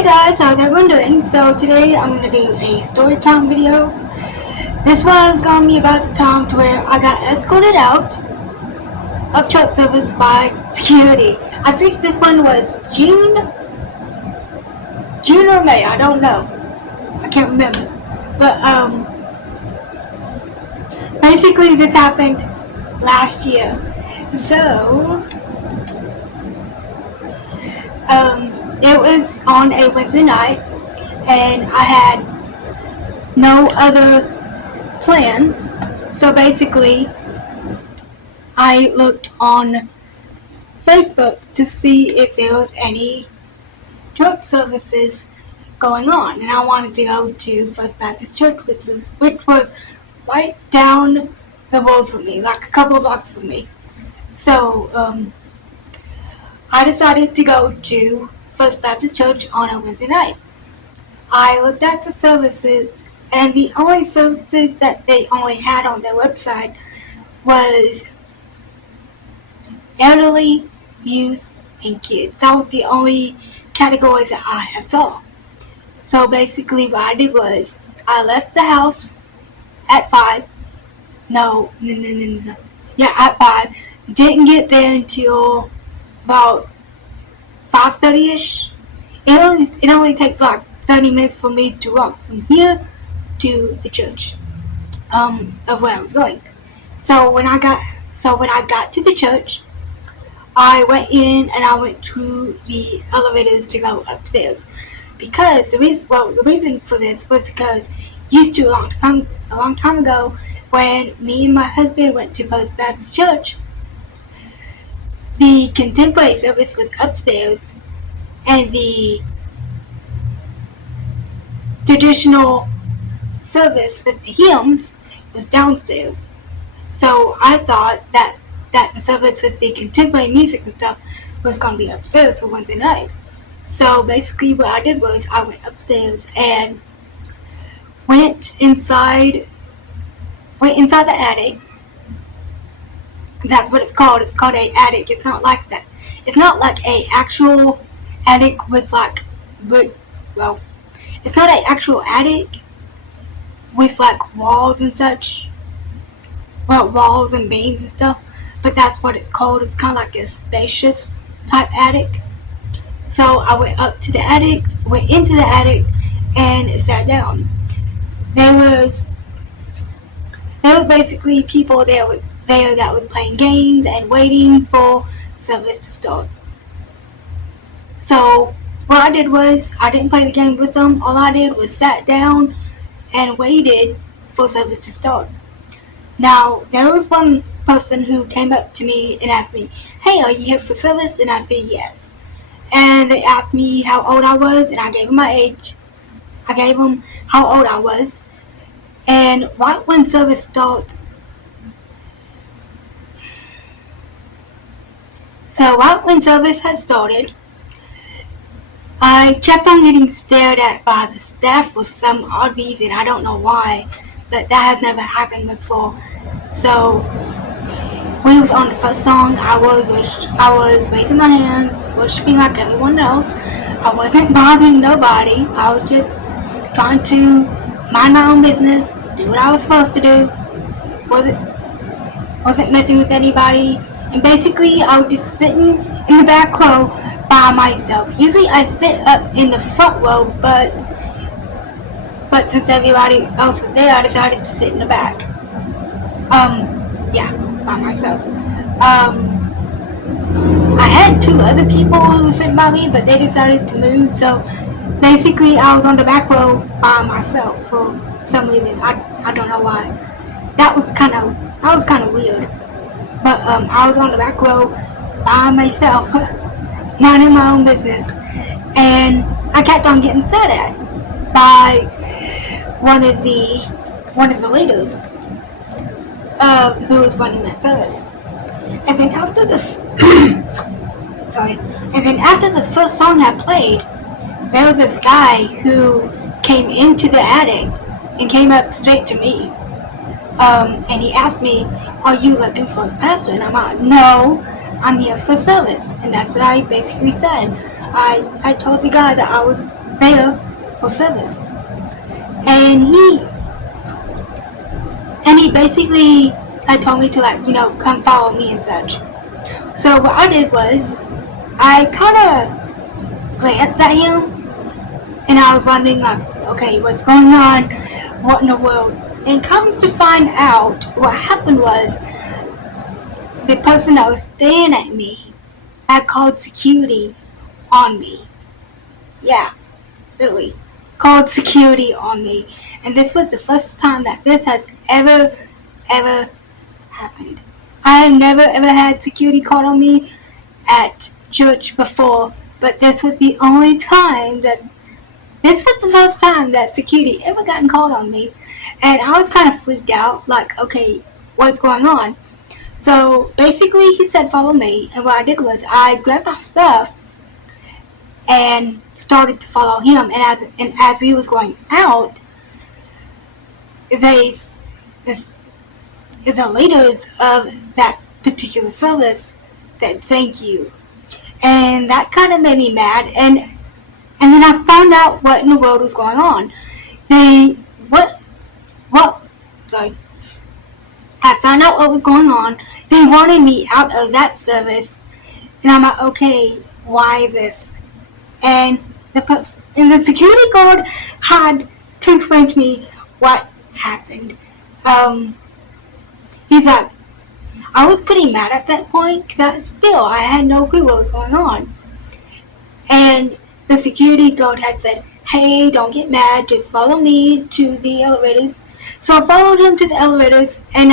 Hey guys, how's everyone doing? So today I'm going to do a story time video. This one is going to be about the time to where I got escorted out of church service by security. I think this one was June or May, I don't know. I can't remember. But basically this happened last year. So it was on a Wednesday night, and I had no other plans. So basically, I looked on Facebook to see if there was any church services going on, and I wanted to go to First Baptist Church, which was right down the road from me, like a couple of blocks from me. So I decided to go to First Baptist Church on a Wednesday night. I looked at the services, and the only services that they only had on their website was elderly, youth, and kids. That was the only categories that I have saw. So basically what I did was I left the house at 5. No. Yeah, at 5. Didn't get there until about 5:30ish. It only takes like 30 minutes for me to walk from here to the church of where I was going. So when I got to the church, I went in and I went through the elevators to go upstairs, because the reason for this was because used to a long time ago, when me and my husband went to First Baptist Church, the contemporary service was upstairs, and the traditional service with the hymns was downstairs. So I thought that the service with the contemporary music and stuff was going to be upstairs for Wednesday night. So basically what I did was I went upstairs and went inside the attic. That's what it's called. It's called a attic. It's not like that. It's not like a actual attic with like it's not an actual attic with like walls and such. Well, walls and beams and stuff. But that's what it's called. It's kind of like a spacious type attic. So I went into the attic, and sat down. There was basically people there that was playing games and waiting for service to start. So what I did was I didn't play the game with them. All I did was sat down and waited for service to start. Now there was one person who came up to me and asked me, "Hey, are you here for service?" And I said yes. And they asked me how old I was, and I gave them my age. I gave them how old I was. And right when service starts, had started, I kept on getting stared at by the staff for some odd reason. I don't know why, but that has never happened before. So when it was on the first song, I was raising my hands, worshiping like everyone else. I wasn't bothering nobody. I was just trying to mind my own business, do what I was supposed to do. Wasn't messing with anybody. And basically, I was just sitting in the back row by myself. Usually, I sit up in the front row, but since everybody else was there, I decided to sit in the back. By myself. I had 2 other people who were sitting by me, but they decided to move. So basically, I was on the back row by myself for some reason. I don't know why. That was kind of weird. But I was on the back row by myself, minding my own business, and I kept on getting stared at by one of the leaders who was running that service. And then after the first song had played, there was this guy who came into the attic and came up straight to me. And he asked me, "Are you looking for the pastor?" And I'm like, "No, I'm here for service." And that's what I basically said. I told the guy that I was there for service. And he basically had told me to come follow me and such. So what I did was I kind of glanced at him and I was wondering okay, what's going on? What in the world? And comes to find out, what happened was the person that was staring at me had called security on me. Yeah, literally called security on me. And this was the first time that this has ever happened. I have never ever had security called on me at church before, but this was the first time that security ever gotten called on me. And I was kind of freaked out, okay, what's going on? So basically he said follow me, and what I did was I grabbed my stuff and started to follow him. And as we was going out, the leaders of that particular service said thank you, and that kind of made me mad. And then I found out what in the world was going on. I found out what was going on. They wanted me out of that service, and I'm like, okay, why this? And the security guard had to explain to me what happened. He's like, I was pretty mad at that point because I had no clue what was going on. And the security guard had said, hey, don't get mad, just follow me to the elevators. So I followed him to the elevators, and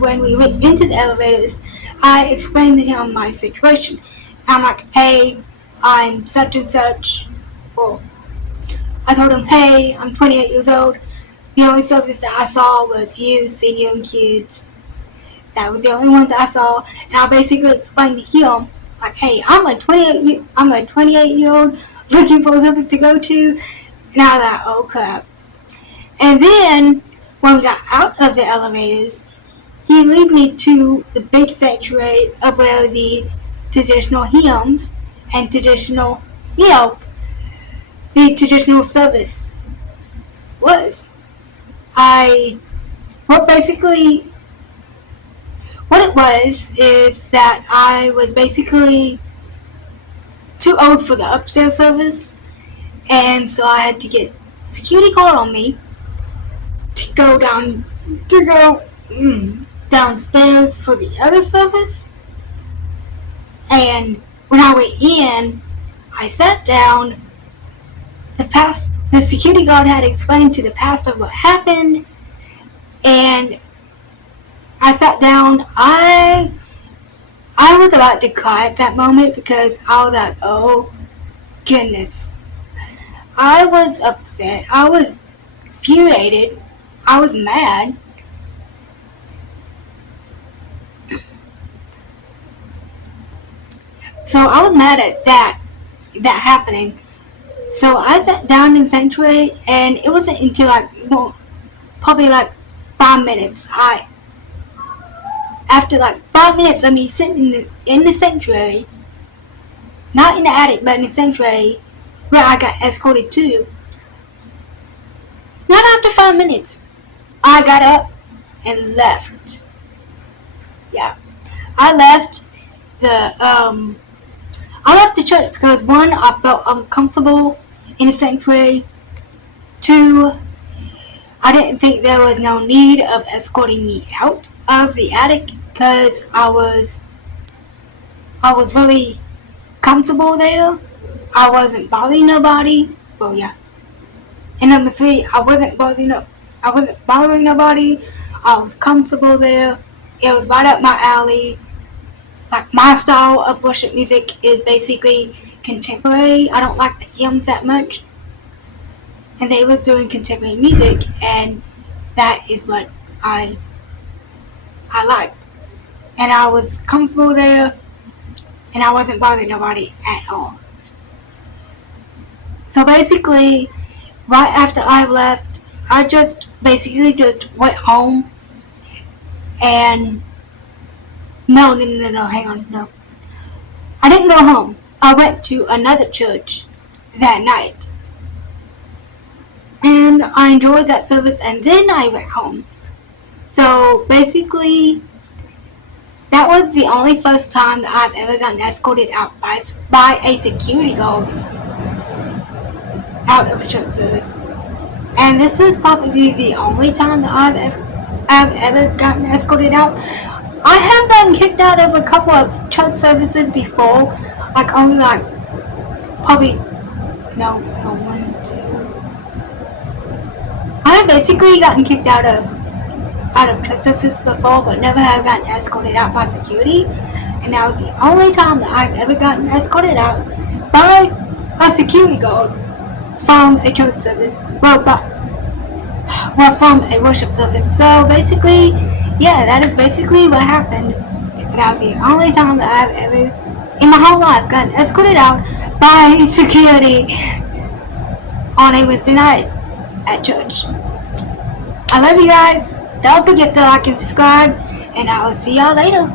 when we went into the elevators, I explained to him my situation. I'm like, hey, I'm such and such. Well, I told him, hey, I'm 28 years old. The only service that I saw was you, senior and kids. That was the only one that I saw. And I basically explained to him, like, hey, I'm a 28-year-old looking for a service to go to. And I was like, oh crap. And then when we got out of the elevators, he leads me to the big sanctuary of where the traditional hymns and traditional, the traditional service was. What it was is that I was basically too old for the upstairs service, and so I had to get security called on me to go downstairs for the other service. And when I went in, I sat down. The security guard had explained to the pastor what happened, and I sat down. I was about to cry at that moment because I was like, oh goodness. I was upset. I was infuriated. I was mad. So I was mad at that happening. So I sat down in sanctuary, and it wasn't until probably 5 minutes. After 5 minutes of me sitting in the sanctuary, not in the attic, but in the sanctuary where I got escorted to, not after 5 minutes, I got up and left. Yeah, I left the church because, one, I felt uncomfortable in the sanctuary. Two, I didn't think there was no need of escorting me out of the attic because I was really comfortable there. I wasn't bothering nobody. Well, yeah. And number three, I wasn't bothering nobody. I was comfortable there. It was right up my alley. My style of worship music is basically contemporary. I don't like the hymns that much. And they was doing contemporary music, and that is what I liked. And I was comfortable there, and I wasn't bothering nobody at all. So basically, right after I left, I just went home. And no, hang on, no. I didn't go home. I went to another church that night. and I enjoyed that service, and then I went home. So basically, that was the only first time that I've ever gotten escorted out by a security guard out of a church service. And this is probably the only time that I've ever gotten escorted out. I have gotten kicked out of a couple of church services before, like only like probably no 1, 2. I have basically gotten kicked out of church services before, but never have gotten escorted out by security. And that was the only time that I've ever gotten escorted out by a security guard from a church service. Well, from a worship service. So basically, yeah, that is basically what happened. And that was the only time that I've ever, in my whole life, gotten escorted out by security on a Wednesday night at church. I love you guys. Don't forget to like and subscribe, and I will see y'all later.